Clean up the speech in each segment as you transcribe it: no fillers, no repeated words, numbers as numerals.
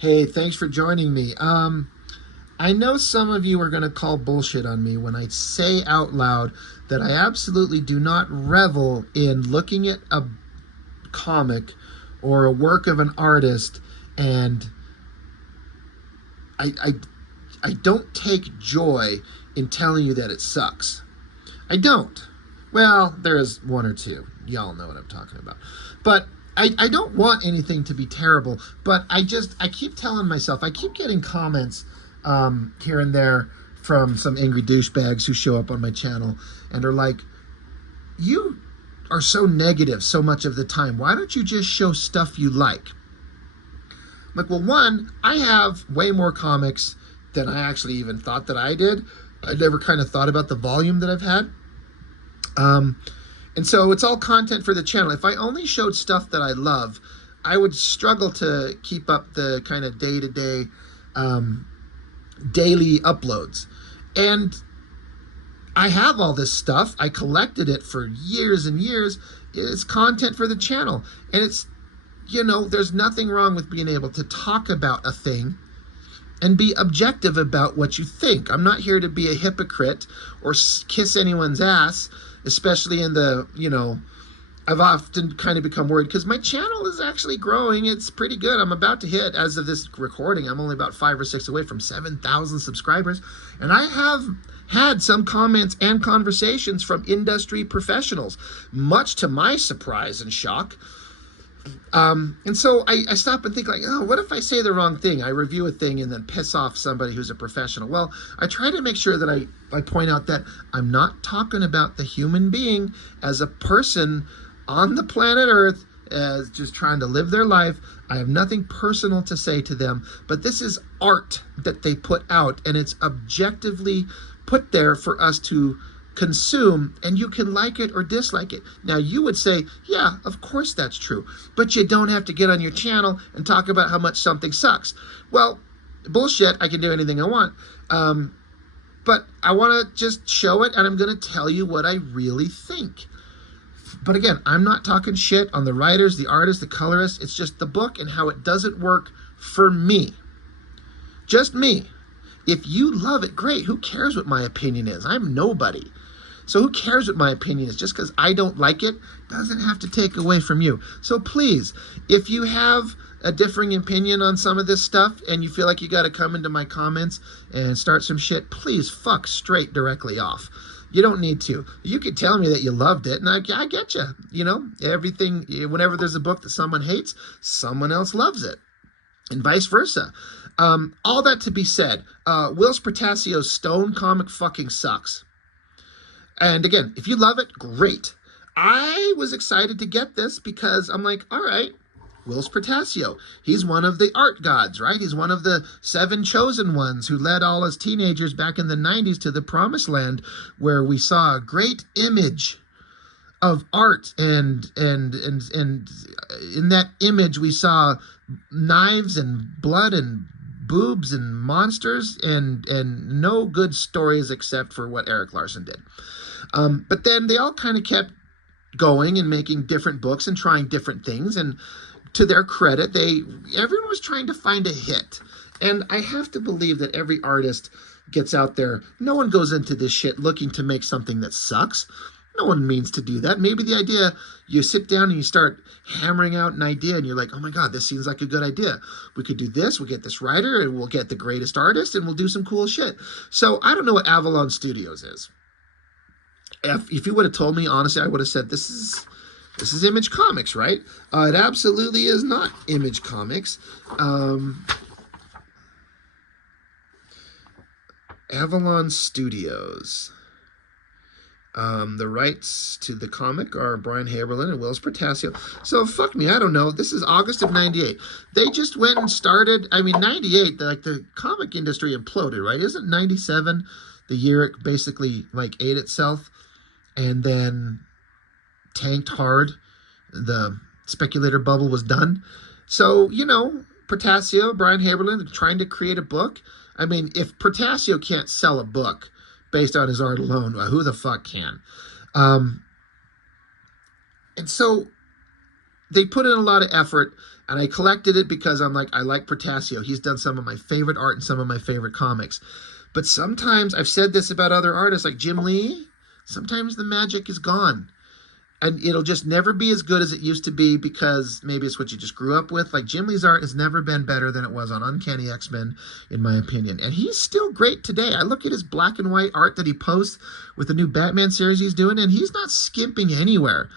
Hey, thanks for joining me. I know some of you are going to call bullshit on me when I say out loud that I absolutely do not revel in looking at a comic or a work of an artist and I, I, I don't take joy in telling you that it sucks. I don't. Well, there's one or two. Y'all know what I'm talking about. But I don't want anything to be terrible, but I keep telling myself, I keep getting comments here and there from some angry douchebags who show up on my channel and are like, you are so negative so much of the time. Why don't you just show stuff you like? I'm like, well, one, I have way more comics than I actually even thought that I did. I never kind of thought about the volume that I've had. And so it's all content for the channel. If I only showed stuff that I love, I would struggle to keep up the kind of day-to-day, daily uploads. And I have all this stuff. I collected it for years and years. It's content for the channel. And it's, there's nothing wrong with being able to talk about a thing and be objective about what you think. I'm not here to be a hypocrite or kiss anyone's ass, especially in the, I've often kind of become worried because my channel is actually growing. It's pretty good. I'm about to hit, as of this recording, I'm only about 5 or 6 away from 7,000 subscribers. And I have had some comments and conversations from industry professionals, much to my surprise and shock. And so I stop and think like, oh, what if I say the wrong thing? I review a thing and then piss off somebody who's a professional. Well, I try to make sure that I point out that I'm not talking about the human being as a person on the planet Earth as just trying to live their life. I have nothing personal to say to them, but this is art that they put out, and it's objectively put there for us to consume, and you can like it or dislike it. Now, you would say, yeah, of course that's true, but you don't have to get on your channel and talk about how much something sucks. Well, bullshit, I can do anything I want. But I want to just show it, and I'm going to tell you what I really think. But again, I'm not talking shit on the writers, the artists, the colorists. It's just the book and how it doesn't work for me. Just me. If you love it, great. Who cares what my opinion is? I'm nobody. So who cares what my opinion is? Just because I don't like it doesn't have to take away from you. So please, if you have a differing opinion on some of this stuff and you feel like you got to come into my comments and start some shit, please fuck straight directly off. You don't need to. You could tell me that you loved it, and I get you. Everything, whenever there's a book that someone hates, someone else loves it, and vice versa. All that to be said, Whilce Portacios STONE comic fucking sucks. And again, if you love it, great. I was excited to get this because I'm like, all right, Whilce Portacios. He's one of the art gods, right? He's one of the 7 chosen ones who led all us teenagers back in the 90s to the promised land, where we saw a great image of art, and in that image we saw knives and blood and boobs and monsters and no good stories except for what Eric Larson did. But then they all kind of kept going and making different books and trying different things, and to their credit, everyone was trying to find a hit. And I have to believe that every artist gets out there. No one goes into this shit looking to make something that sucks. No one means to do that. Maybe the idea, you sit down and you start hammering out an idea and you're like, oh my God, this seems like a good idea. We could do this, we'll get this writer, and we'll get the greatest artist, and we'll do some cool shit. So I don't know what Avalon Studios is. If you would have told me, honestly, I would have said, this is Image Comics, right? It absolutely is not Image Comics. Avalon Studios. The rights to the comic are Brian Haberlin and Whilce Portacios. So fuck me, I don't know. This is August of '98. They just went and started. I mean, '98, the comic industry imploded, right? Isn't '97 the year it basically ate itself and then tanked hard? The speculator bubble was done. So, Portacios, Brian Haberlin, trying to create a book. I mean, if Portacios can't sell a book based on his art alone, well, who the fuck can? And so they put in a lot of effort, and I collected it because I'm like, I like Portacio. He's done some of my favorite art and some of my favorite comics. But sometimes, I've said this about other artists like Jim Lee, sometimes the magic is gone. And it'll just never be as good as it used to be because maybe it's what you just grew up with. Like Jim Lee's art has never been better than it was on Uncanny X-Men, in my opinion. And he's still great today. I look at his black and white art that he posts with the new Batman series he's doing, and he's not skimping anywhere.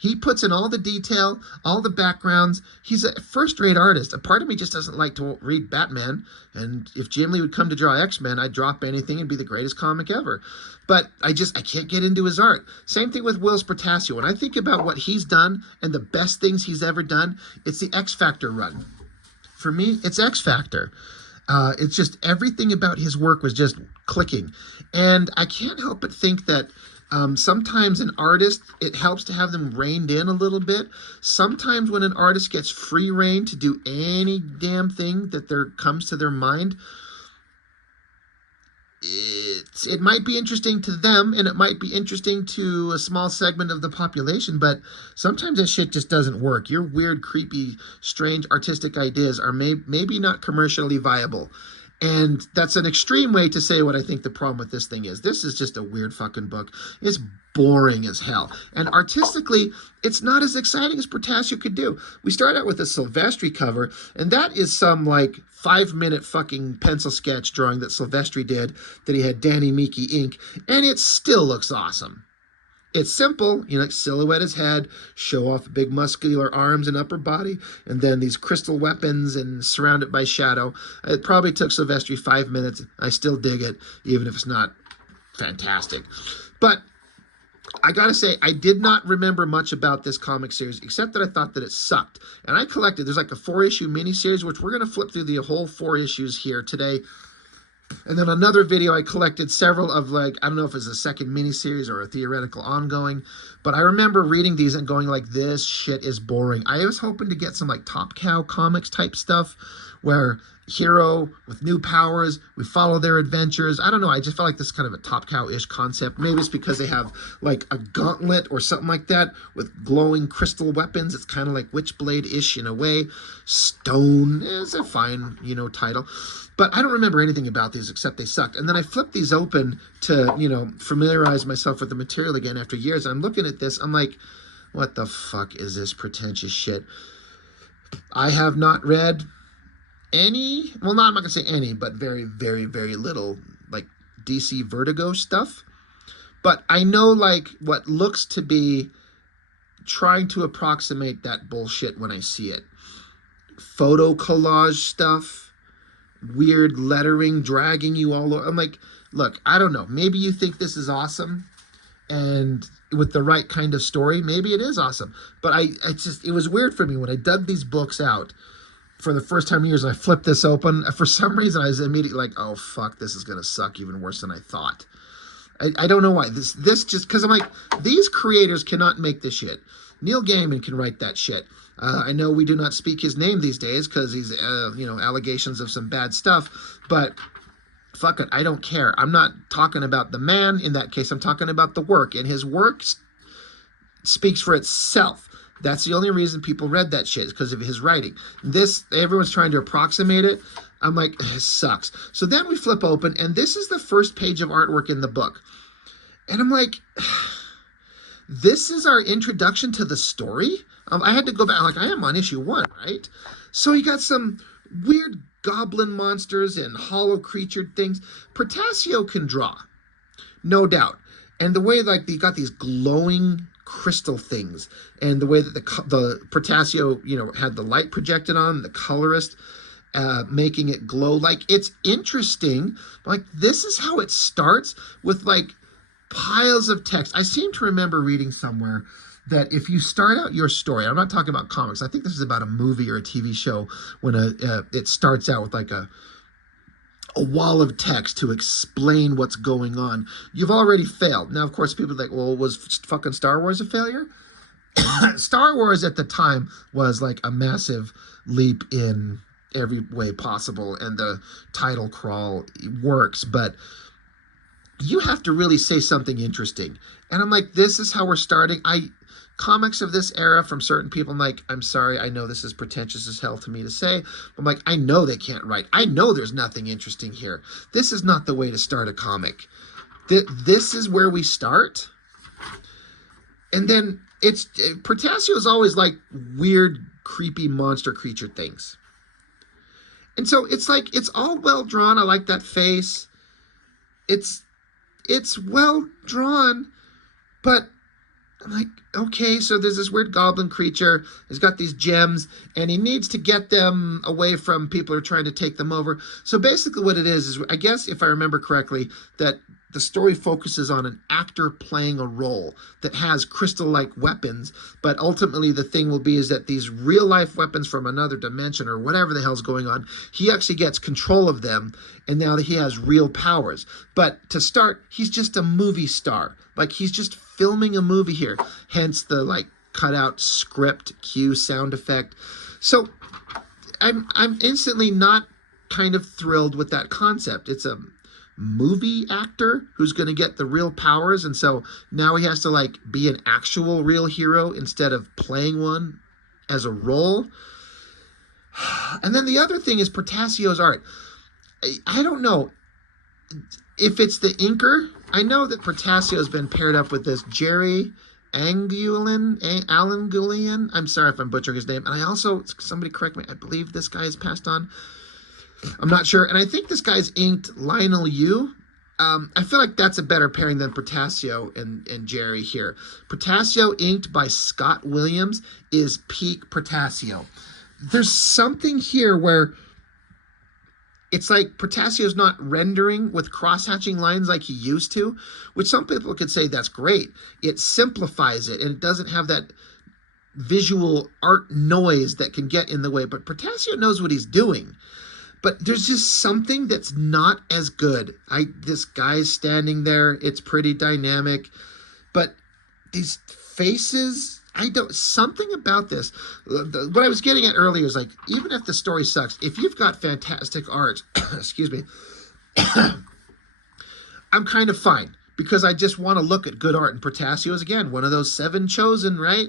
He puts in all the detail, all the backgrounds. He's a first-rate artist. A part of me just doesn't like to read Batman. And if Jim Lee would come to draw X-Men, I'd drop anything and be the greatest comic ever. But I can't get into his art. Same thing with Whilce Portacio. When I think about what he's done and the best things he's ever done, it's the X Factor run. For me, it's X Factor. It's just everything about his work was just clicking. And I can't help but think that sometimes an artist, it helps to have them reined in a little bit. Sometimes when an artist gets free rein to do any damn thing that comes to their mind, it might be interesting to them and it might be interesting to a small segment of the population, but sometimes that shit just doesn't work. Your weird, creepy, strange artistic ideas are maybe not commercially viable. And that's an extreme way to say what I think the problem with this thing is. This is just a weird fucking book. It's boring as hell. And artistically, it's not as exciting as Portacio could do. We start out with a Silvestri cover, and that is some, like, 5-minute fucking pencil sketch drawing that Silvestri did that he had Danny Miki ink, and it still looks awesome. It's simple, like silhouette his head, show off big muscular arms and upper body, and then these crystal weapons and surround it by shadow. It probably took Silvestri 5 minutes. I still dig it, even if it's not fantastic. But I gotta say, I did not remember much about this comic series, except that I thought that it sucked. And I collected, there's like a 4-issue miniseries, which we're going to flip through the whole 4 issues here today. And then another video, I collected several of, like, I don't know if it's a second miniseries or a theoretical ongoing, but I remember reading these and going like, this shit is boring. I was hoping to get some like Top Cow comics type stuff where hero with new powers, we follow their adventures. I don't know, I just felt like this is kind of a Top Cow-ish concept. Maybe it's because they have like a gauntlet or something like that with glowing crystal weapons. It's kind of like Witchblade-ish in a way. Stone is a fine, title. But I don't remember anything about these except they sucked. And then I flipped these open to, familiarize myself with the material again after years. I'm looking at this, I'm like, what the fuck is this pretentious shit? I have not read any, well, I'm not going to say any, but very, very, very little, like, DC Vertigo stuff. But I know, like, what looks to be trying to approximate that bullshit when I see it. Photo collage stuff. Weird lettering dragging you all over. I'm like, look, I don't know. Maybe you think this is awesome, and with the right kind of story, maybe it is awesome. But it was weird for me when I dug these books out for the first time in years, and I flipped this open. For some reason, I was immediately like, oh, fuck, this is going to suck even worse than I thought. I don't know why. This just, because I'm like, these creators cannot make this shit. Neil Gaiman can write that shit. I know we do not speak his name these days because he's, allegations of some bad stuff, but fuck it, I don't care. I'm not talking about the man in that case. I'm talking about the work, and his work speaks for itself. That's the only reason people read that shit, is because of his writing. Everyone's trying to approximate it. I'm like, it sucks. So then we flip open, and this is the first page of artwork in the book. And I'm like, this is our introduction to the story? I had to go back, like, I am on issue 1, right? So you got some weird goblin monsters and hollow creature things. Portacio can draw, no doubt. And the way, like, you got these glowing crystal things, and the way that the Portacio, had the light projected on, the colorist making it glow, like, it's interesting. Like, this is how it starts, with, like, piles of text. I seem to remember reading somewhere that if you start out your story, I'm not talking about comics, I think this is about a movie or a TV show, when it starts out with like a wall of text to explain what's going on, you've already failed. Now, of course, people are like, well, was fucking Star Wars a failure? Star Wars at the time was like a massive leap in every way possible, and the title crawl works, but you have to really say something interesting. And I'm like, this is how we're starting. comics of this era from certain people, I'm like, I'm sorry, I know this is pretentious as hell to me to say, but I'm like, I know they can't write. I know there's nothing interesting here. This is not the way to start a comic. This is where we start. And then Portacios always like weird, creepy monster creature things. And so it's like, it's all well drawn. I like that face. It's well drawn, but I'm like, okay, so there's this weird goblin creature. He's got these gems, and he needs to get them away from people who are trying to take them over. So basically what it is, I guess if I remember correctly, that the story focuses on an actor playing a role that has crystal-like weapons, but ultimately the thing will be is that these real-life weapons from another dimension or whatever the hell's going on, he actually gets control of them, and now he has real powers. But to start, he's just a movie star. Like, he's just filming a movie here, hence the, like, cut-out script, cue, sound effect. So I'm instantly not kind of thrilled with that concept. It's a movie actor who's going to get the real powers, and so now he has to like be an actual real hero instead of playing one as a role. And then the other thing is Portacios' art. I don't know if it's the inker. I know that Portacio has been paired up with this Jerry Angulian. I'm sorry if I'm butchering his name. And I also, somebody correct me, I believe this guy has passed on. I'm not sure. And I think this guy's inked Lionel Yu. I feel like that's a better pairing than Portacio and Jerry here. Portacio, inked by Scott Williams, is peak Portacio. There's something here where it's like Portacio's not rendering with cross-hatching lines like he used to, which some people could say that's great. It simplifies it, and it doesn't have that visual art noise that can get in the way. But Portacio knows what he's doing. But there's just something that's not as good. This guy's standing there. It's pretty dynamic. But these faces, something about this. What I was getting at earlier is like, even if the story sucks, if you've got fantastic art, excuse me, I'm kind of fine. Because I just want to look at good art. And Portacio is, again, one of those 7 chosen, right?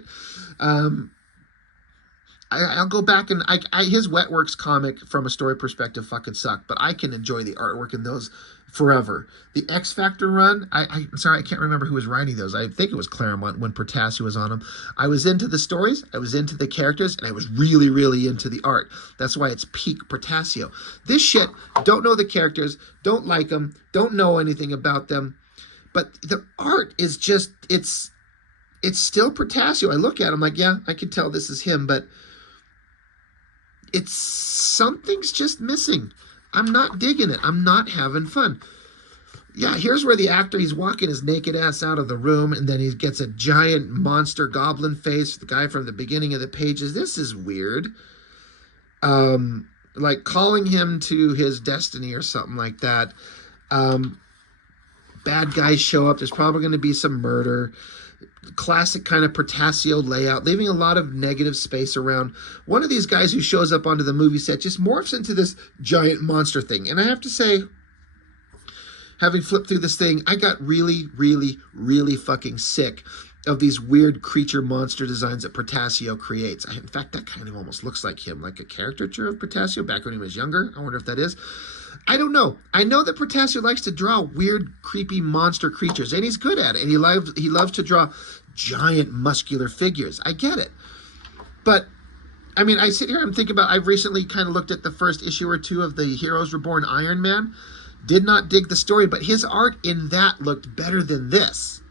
I'll go back and his Wetworks comic from a story perspective fucking sucked, but I can enjoy the artwork in those forever. The X Factor run, I'm sorry, I can't remember who was writing those. I think it was Claremont when Portacio was on them. I was into the stories, I was into the characters, and I was really, really into the art. That's why it's peak Portacio. This shit, don't know the characters, don't like them, don't know anything about them, but the art is just, it's still Portacio. I look at him like, yeah, I can tell this is him, but something's just missing. I'm not digging it. I'm not having fun. Yeah, here's where the actor, he's walking his naked ass out of the room, and then he gets a giant monster goblin face, the guy from the beginning of the pages. This is weird. Like calling him to his destiny or something like that. Bad guys show up. There's probably going to be some murder. Classic kind of Portacio layout, leaving a lot of negative space around. One of these guys who shows up onto the movie set just morphs into this giant monster thing. And I have to say, having flipped through this thing, I got really, really, really fucking sick of these weird creature monster designs that Portacio creates. In fact, that kind of almost looks like him, like a caricature of Portacio back when he was younger. I wonder if that is. I don't know. I know that Portacio likes to draw weird, creepy monster creatures, and he's good at it. And he loves to draw giant, muscular figures. I get it. But, I mean, I sit here and think about, I've recently kind of looked at the first issue or 2 of the Heroes Reborn Iron Man. Did not dig the story, but his art in that looked better than this.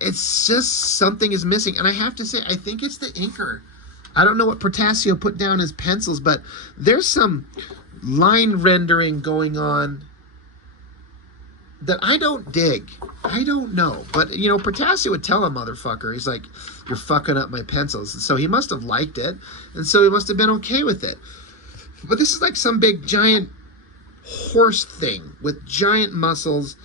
It's just something is missing. And I have to say, I think it's the inker. I don't know what Portacio put down as pencils, but there's some line rendering going on that I don't dig. I don't know. But, you know, Portacio would tell a motherfucker, he's like, you're fucking up my pencils. And so he must have liked it. And so he must have been okay with it. But this is like some big giant horse thing with giant muscles.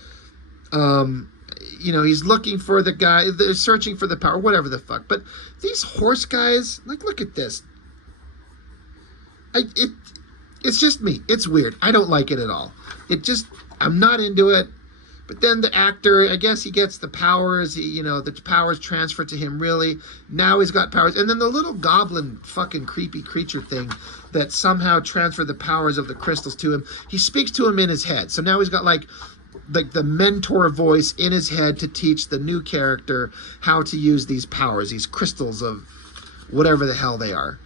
You know, he's looking for the guy, they're searching for the power, whatever the fuck. But these horse guys, like, look at this. It's just me. It's weird. I don't like it at all. I'm not into it. But then the actor, I guess he gets the powers. The powers transfer to him. Really, now he's got powers. And then the little goblin, fucking creepy creature thing, that somehow transferred the powers of the crystals to him. He speaks to him in his head. So now he's got like the mentor voice in his head to teach the new character how to use these powers, these crystals of whatever the hell they are.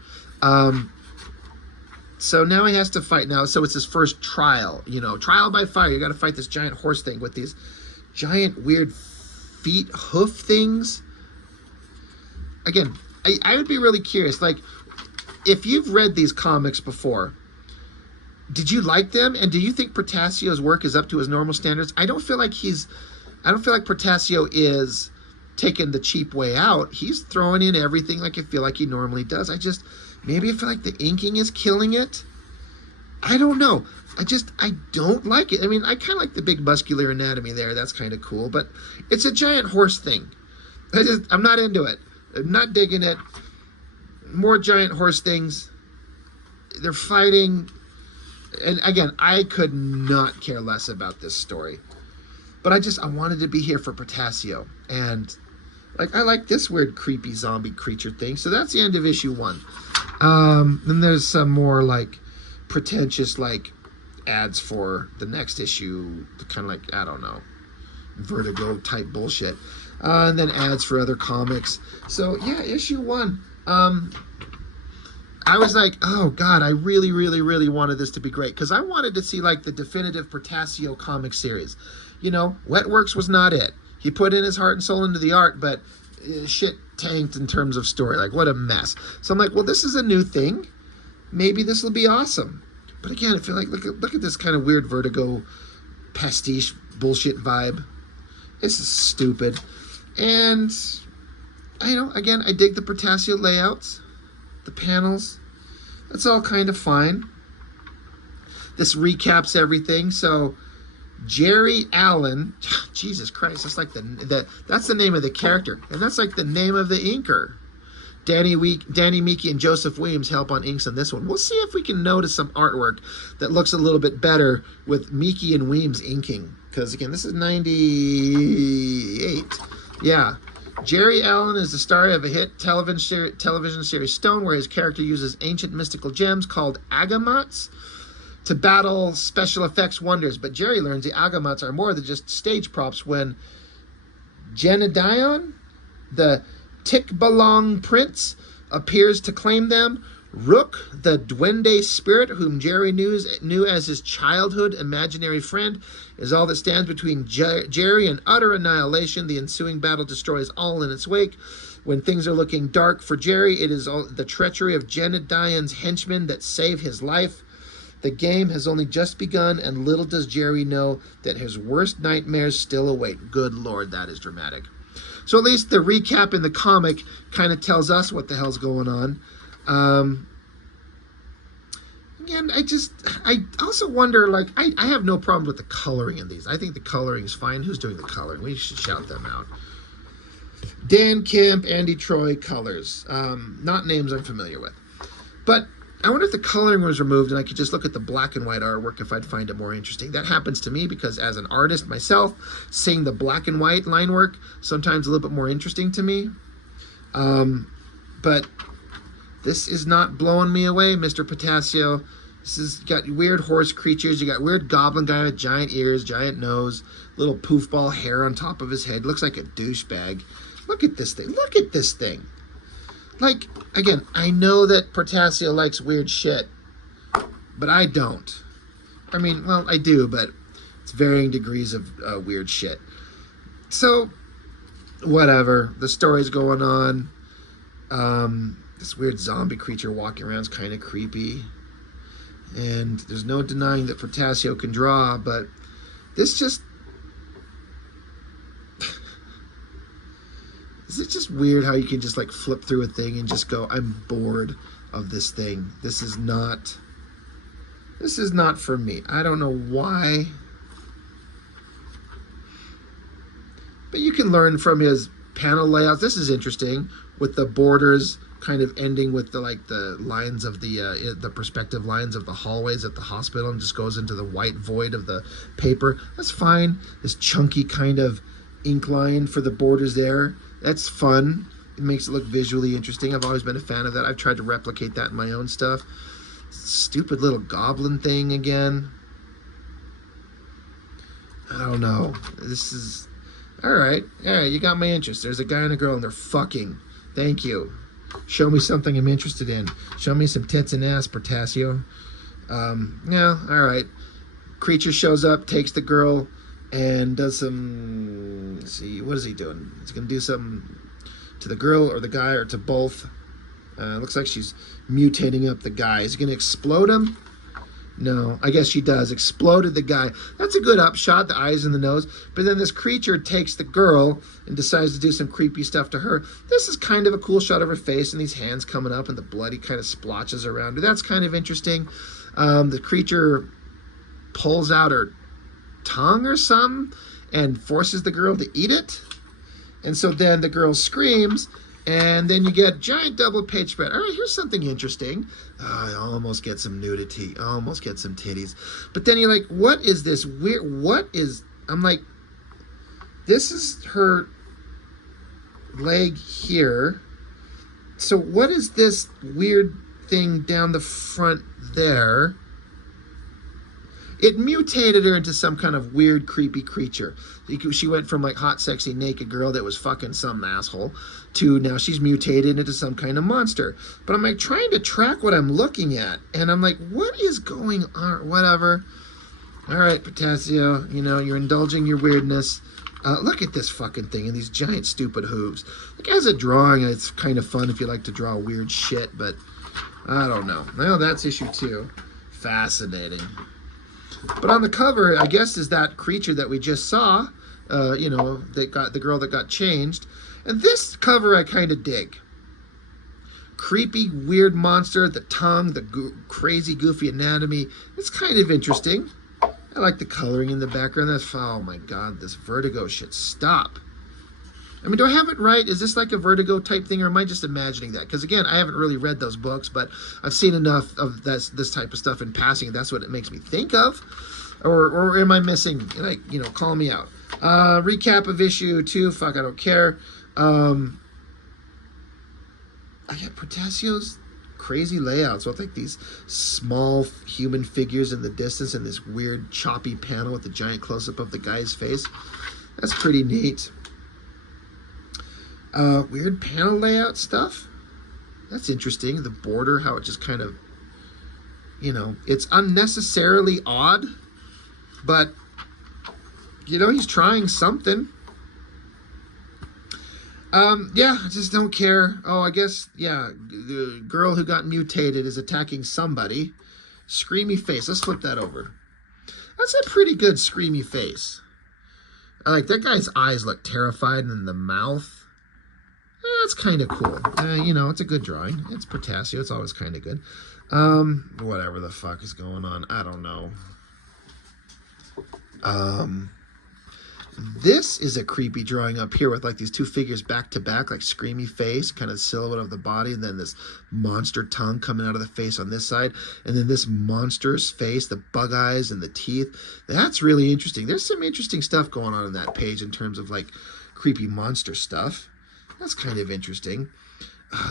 So now he has to fight now. So it's his first trial, trial by fire. You got to fight this giant horse thing with these giant weird feet, hoof things. Again, I would be really curious. Like, if you've read these comics before, did you like them? And do you think Portacio's work is up to his normal standards? I don't feel like Portacio is taking the cheap way out. He's throwing in everything like I feel like he normally does. Maybe I feel like the inking is killing it. I don't know. I don't like it. I mean, I kind of like the big muscular anatomy there. That's kind of cool. But it's a giant horse thing. I'm not into it. I'm not digging it. More giant horse things. They're fighting. And again, I could not care less about this story. But I wanted to be here for Portacio. And I like this weird creepy zombie creature thing. So that's the end of issue 1. Then there's some more pretentious ads for the next issue, kind of I don't know, Vertigo type bullshit. And then ads for other comics. So yeah, issue 1. I was like, oh God, I really, really, really wanted this to be great, because I wanted to see the definitive Portacio comic series. Wetworks was not it. He put in his heart and soul into the art, but shit tanked in terms of story. What a mess. So I'm like, well, this is a new thing. Maybe this will be awesome. But again, I feel like, look at this kind of weird Vertigo pastiche bullshit vibe. This is stupid. And again, I dig the Portacio layouts, the panels. That's all kind of fine. This recaps everything. So Jerry Allen, Jesus Christ, that's that's the name of the character, and that's the name of the inker. Danny Meeke and Joseph Williams help on inks on this one. We'll see if we can notice some artwork that looks a little bit better with Meeke and Williams inking, because again, this is 98. Yeah. Jerry Allen is the star of a hit television series Stone, where his character uses ancient mystical gems called agamats to battle special effects wonders. But Jerry learns the agamats are more than just stage props when Genedion, the Tikbalong prince, appears to claim them. Rook, the duende spirit, whom Jerry knew as his childhood imaginary friend, is all that stands between Jerry and utter annihilation. The ensuing battle destroys all in its wake. When things are looking dark for Jerry, it is the treachery of Genedion's henchmen that save his life. The game has only just begun, and little does Jerry know that his worst nightmares still await. Good Lord, that is dramatic. So at least the recap in the comic kind of tells us what the hell's going on. Again, I also wonder, I have no problem with the coloring in these. I think the coloring is fine. Who's doing the coloring? We should shout them out. Dan Kemp, Andy Troy, colors. Not names I'm familiar with. But I wonder if the coloring was removed and I could just look at the black and white artwork if I'd find it more interesting. That happens to me because as an artist myself, seeing the black and white line work sometimes a little bit more interesting to me. But this is not blowing me away, Mr. Portacio. This has got weird horse creatures. You got weird goblin guy with giant ears, giant nose, little poofball hair on top of his head. Looks like a douchebag. Look at this thing. Look at this thing. Again, I know that Portacio likes weird shit, but I don't. I mean, well, I do, but it's varying degrees of weird shit. So, whatever. The story's going on. This weird zombie creature walking around is kind of creepy. And there's no denying that Portacio can draw, but this just... Is it just weird how you can just flip through a thing and just go, I'm bored of this thing. This is not for me. I don't know why. But you can learn from his panel layouts. This is interesting with the borders kind of ending with the lines of the perspective lines of the hallways at the hospital, and just goes into the white void of the paper. That's fine. This chunky kind of ink line for the borders there. That's fun. It makes it look visually interesting. I've always been a fan of that. I've tried to replicate that in my own stuff. Stupid little goblin thing again. I don't know. This is all right. You got my interest. There's a guy and a girl, and they're fucking. Thank you. Show me something I'm interested in. Show me some tits and ass, Portacio. Yeah, all right. Creature shows up, takes the girl, and does some. Let's see, what is he doing? He's gonna do something to the girl or the guy or to both. Looks like she's mutating up the guy. Is he gonna explode him? No, I guess she does. Exploded the guy. That's a good upshot, the eyes and the nose. But then this creature takes the girl and decides to do some creepy stuff to her. This is kind of a cool shot of her face and these hands coming up and the bloody kind of splotches around her. That's kind of interesting. The creature pulls out her tongue or something and forces the girl to eat it. And so then the girl screams, and then you get giant double page spread. All right, here's something interesting. I almost get some nudity. I almost get some titties. But then you're like, what is this weird? What is... I'm like, this is her leg here. So what is this weird thing down the front there? It mutated her into some kind of weird, creepy creature. She went from like hot, sexy, naked girl that was fucking some asshole to now she's mutated into some kind of monster. But I'm like trying to track what I'm looking at. And I'm like, what is going on? Whatever. All right, Portacio, you know, you're indulging your weirdness. Look at this fucking thing and these giant stupid hooves. Like as a drawing, it's kind of fun if you like to draw weird shit, but I don't know. Well, that's issue 2. Fascinating. But on the cover, I guess, is that creature that we just saw, you know, that got the girl that got changed. And this cover I kind of dig. Creepy, weird monster, the tongue, the crazy, goofy anatomy. It's kind of interesting. I like the coloring in the background. That's, oh my God, this Vertigo shit. Stop. I mean, do I have it right? Is this like a Vertigo type thing, or am I just imagining that? Because again, I haven't really read those books, but I've seen enough of this type of stuff in passing. That's what it makes me think of. Or am I missing? Like, you know, call me out. Recap of issue 2. Fuck, I don't care. I got Portacio's crazy layouts with like these small human figures in the distance and this weird choppy panel with the giant close-up of the guy's face. That's pretty neat. Weird panel layout stuff. That's interesting. The border, how it just kind of, you know, it's unnecessarily odd, but, you know, he's trying something. Yeah, I just don't care. Oh, I guess, yeah, the girl who got mutated is attacking somebody. Screamy face. Let's flip that over. That's a pretty good screamy face. I like that guy's eyes look terrified, and the mouth. That's kind of cool. You know, it's a good drawing. It's Portacio. It's always kind of good. Whatever the fuck is going on. I don't know. This is a creepy drawing up here with like these two figures back to back, like screamy face, kind of silhouette of the body, and then this monster tongue coming out of the face on this side, and then this monster's face, the bug eyes and the teeth. That's really interesting. There's some interesting stuff going on that page in terms of like creepy monster stuff. That's kind of interesting.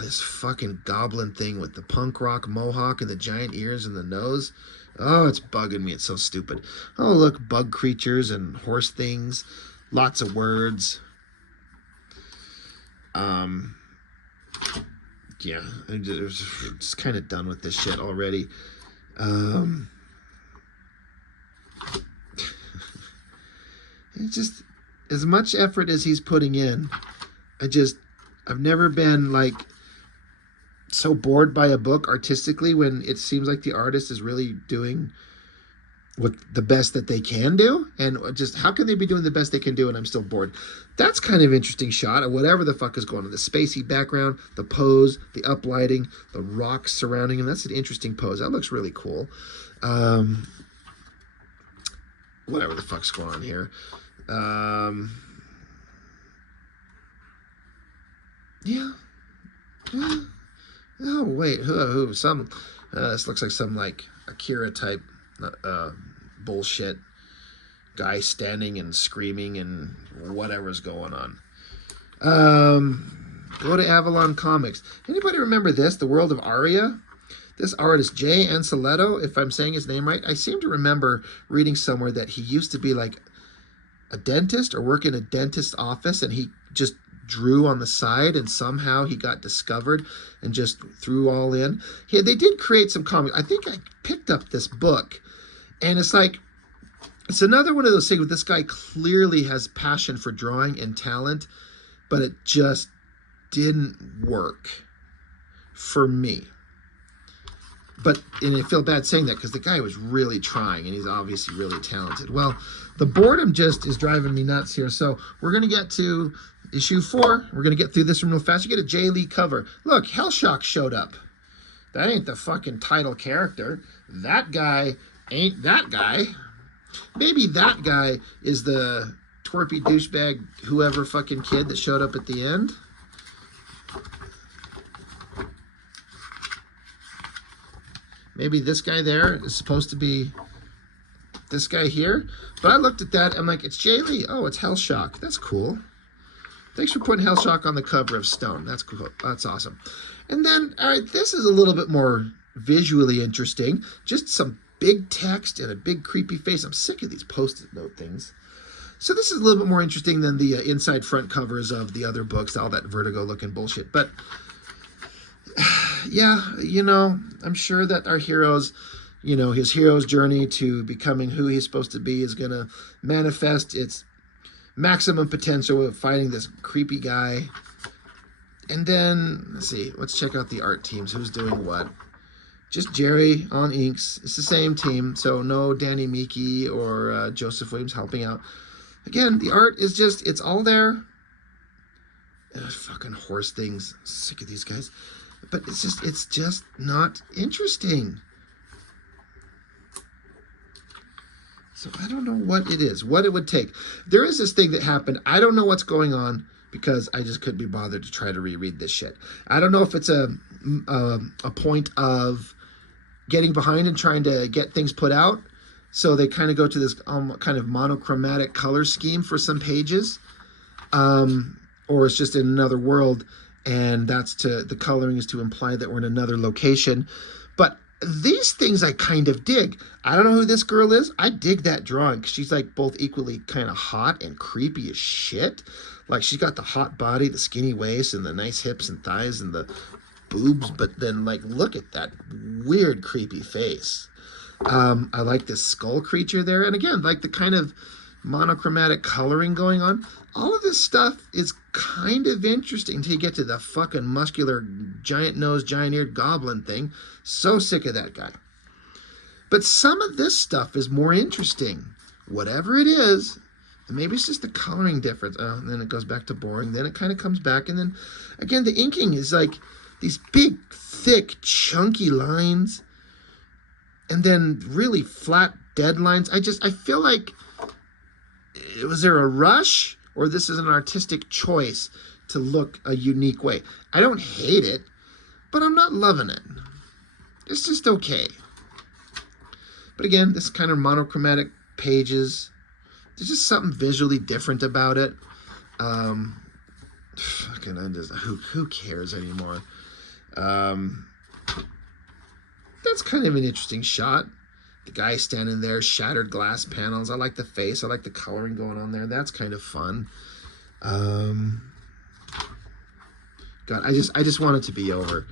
This fucking goblin thing with the punk rock mohawk and the giant ears and the nose. Oh, it's bugging me. It's so stupid. Oh, look, bug creatures and horse things. Lots of words. Yeah, I'm just kind of done with this shit already. It's just, as much effort as he's putting in, I've never been like so bored by a book artistically when it seems like the artist is really doing what the best that they can do, and just how can they be doing the best they can do and I'm still bored? That's kind of interesting shot of whatever the fuck is going on. The spacey background, the pose, the uplighting, the rocks surrounding him. That's an interesting pose. That looks really cool. Whatever the fuck's going on here. Yeah. Oh wait, who? Some. This looks like some like Akira type uh, bullshit guy standing and screaming and whatever's going on. Go to Avalon Comics. Anybody remember this? The World of Aria? This artist, Jay Anceletto, if I'm saying his name right, I seem to remember reading somewhere that he used to be like a dentist or work in a dentist's office, and he just drew on the side, and somehow he got discovered and just threw all in. Yeah, they did create some comics. I think I picked up this book, and it's like, it's another one of those things where this guy clearly has passion for drawing and talent, but it just didn't work for me. And I feel bad saying that because the guy was really trying and he's obviously really talented. Well, the boredom just is driving me nuts here. So we're going to get to issue 4. We're going to get through this one real fast. You get a Jay Lee cover. Look, Hellshock showed up. That ain't the fucking title character. That guy ain't that guy. Maybe that guy is the twerpy douchebag whoever fucking kid that showed up at the end. Maybe this guy there is supposed to be this guy here. But I looked at that, I'm like, it's Jay Lee. Oh, it's Hellshock. That's cool. Thanks for putting Hellshock on the cover of Stone. That's cool. That's awesome. And then, all right, this is a little bit more visually interesting. Just some big text and a big creepy face. I'm sick of these post-it note things. So this is a little bit more interesting than the inside front covers of the other books, all that Vertigo-looking bullshit. But yeah, you know, I'm sure that our heroes, you know, his hero's journey to becoming who he's supposed to be is going to manifest its maximum potential of fighting this creepy guy. And then, let's see, let's check out the art teams. Who's doing what? Just Jerry on inks. It's the same team, so no Danny Miki or Joseph Williams helping out. Again, the art is just, it's all there. Fucking horse things. Sick of these guys. But it's just not interesting. So I don't know what it is, what it would take. There is this thing that happened. I don't know what's going on because I just couldn't be bothered to try to reread this shit. I don't know if it's a point of getting behind and trying to get things put out. So they kind of go to this kind of monochromatic color scheme for some pages. Or it's just in another world, and the coloring is to imply that we're in another location. But these things I kind of dig. I don't know who this girl is. I dig that drawing because she's like both equally kind of hot and creepy as shit. Like she's got the hot body, the skinny waist, and the nice hips and thighs and the boobs. But then like, look at that weird creepy face. I like this skull creature there. And again, like the kind of monochromatic coloring going on. All of this stuff is kind of interesting until you get to the fucking muscular, giant-nosed, giant-eared goblin thing. So sick of that guy. But some of this stuff is more interesting. Whatever it is, and maybe it's just the coloring difference. And then it goes back to boring. Then it kind of comes back. And then, again, the inking is like these big, thick, chunky lines. And then really flat, dead lines. I feel like, was there a rush? Or this is an artistic choice to look a unique way. I don't hate it, but I'm not loving it. It's just okay. But again, this kind of monochromatic pages, there's just something visually different about it. Who cares anymore? That's kind of an interesting shot. The guy standing there, shattered glass panels. I like the face. I like the coloring going on there. That's kind of fun. God, I just want it to be over.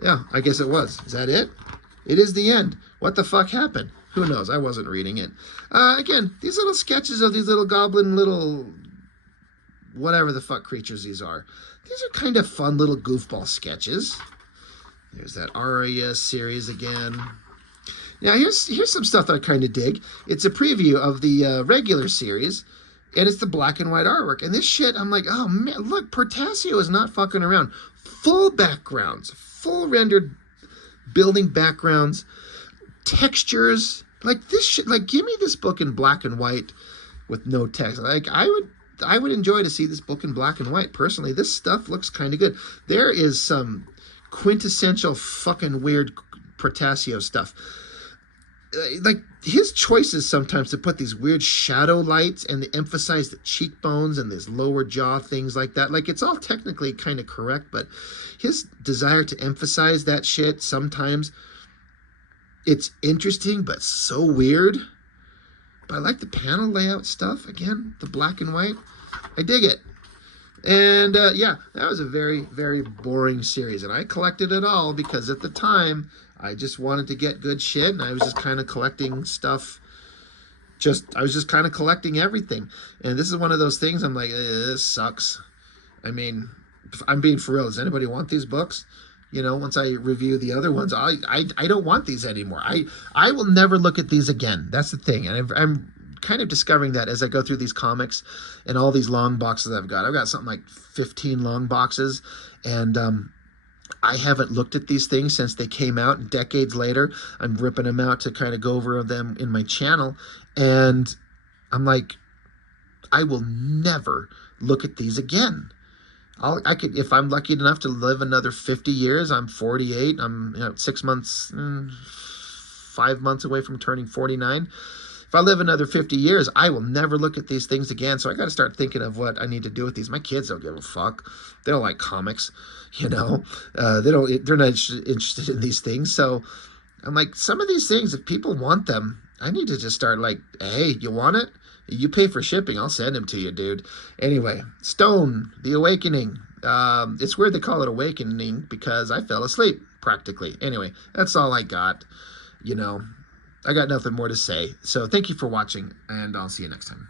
Yeah, I guess it was. Is that it? It is the end. What the fuck happened? Who knows? I wasn't reading it. Again, these little sketches of these little goblin little whatever the fuck creatures these are. These are kind of fun little goofball sketches. There's that Aria series again. Now, here's some stuff that I kind of dig. It's a preview of the regular series, and it's the black and white artwork. And this shit, I'm like, oh, man, look, Portacio is not fucking around. Full backgrounds, full rendered building backgrounds, textures. Like, this shit, like, give me this book in black and white with no text. Like, I would enjoy to see this book in black and white. Personally, this stuff looks kind of good. There is some quintessential fucking weird Portacio stuff. Like his choices sometimes to put these weird shadow lights and to emphasize the cheekbones and this lower jaw, things like that. Like it's all technically kind of correct, but his desire to emphasize that shit, sometimes it's interesting but so weird. But I like the panel layout stuff. Again, the black and white, I dig it. And yeah, that was a very, very boring series. And I collected it all because at the time, I just wanted to get good shit. And I was just kind of collecting stuff. I was just kind of collecting everything. And this is one of those things I'm like, this sucks. I mean, I'm being for real. Does anybody want these books? You know, once I review the other ones, I don't want these anymore. I will never look at these again. That's the thing. And I'm kind of discovering that as I go through these comics and all these long boxes I've got. I've got something like 15 long boxes, and I haven't looked at these things since they came out. And decades later, I'm ripping them out to kind of go over them in my channel, and I'm like, I will never look at these again. I could, if I'm lucky enough to live another 50 years, I'm 48. I'm 6 months, 5 months away from turning 49. If I live another 50 years, I will never look at these things again. So I got to start thinking of what I need to do with these. My kids don't give a fuck. They don't like comics, you know. They're not interested in these things. So I'm like, some of these things, if people want them, I need to just start like, hey, you want it? You pay for shipping, I'll send them to you, dude. Anyway, Stone, The Awakening. It's weird they call it Awakening because I fell asleep, practically. Anyway, that's all I got. You know, I got nothing more to say. So thank you for watching, and I'll see you next time.